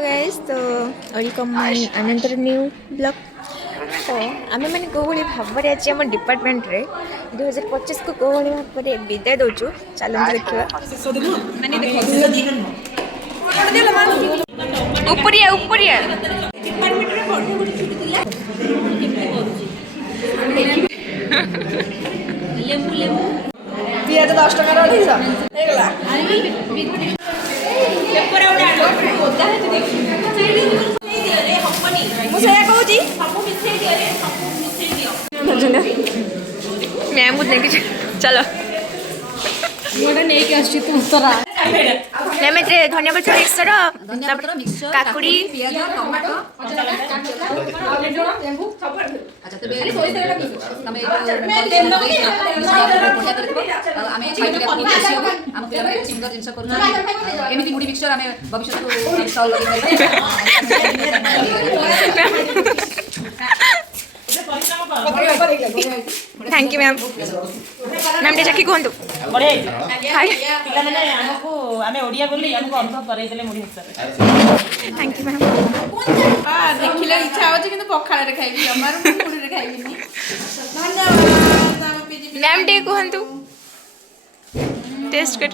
Guys तो welcome my another new blog. तो आमे मैंने कोहली भाव में आज आम डिपार्टमेंट रे 2025 को कोहली भाव में विदाय दौचु। चलो देखा उपरिया उपरिया पियाज 10 टका मैम को देखी चलो मैम ए धनिया पत्र मिक्सर काकुड़ी थैंक यू मैम मैम टे कहतु थैंक यू मैम देखिले इच्छा होची किंतु पखाळे रे खाइबी हमर मुड़ी रे खाइबी मैम टे कहतु टेस्ट कर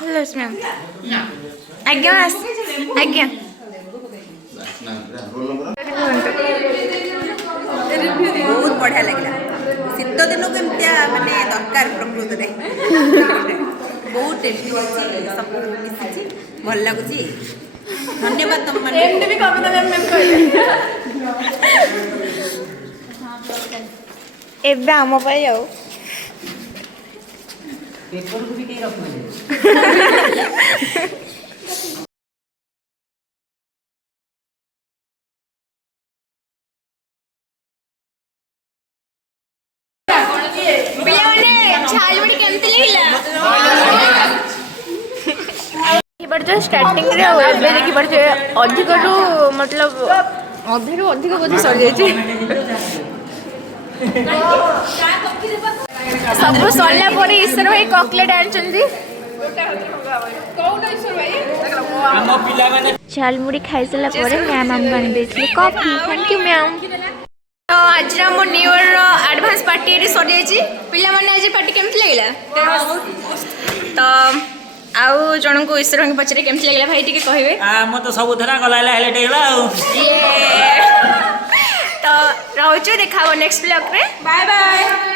हेलो मैम आज्ञा आज्ञा बहुत बढ़िया लगे शीत दिन को एमतिया माने दरकार प्रकृति रे बहुत टेस्टी होची सब मिसिची भल लागुची धन्यवाद तुम माने एमने भी कविता मैम कहले एबे आम पाई आउ पेपर को भी कहीं रखो स्टार्टिंग रे एबे देखि पड़े अधिक रु मतलब अधे रु अधिक बोझ सर जाई सब सरला पर ईश्वर भाई चॉकलेट आनछंती झालमुड़ी खाई सारा पर मैम आम बन देथि कॉफी थैंक यू मैम। तो आज हम न्यू ईयर एडवांस पार्टी रे सर जाई पिला माने आज पार्टी केमति लागला तो आउ जन को ईश्वर के पचरे केमति लागला भाई टिके कहबे म तो सब धरा गलाला हेले टेला तो रहउछु देखाबो नेक्स्ट ब्लॉग रे बाय बाय।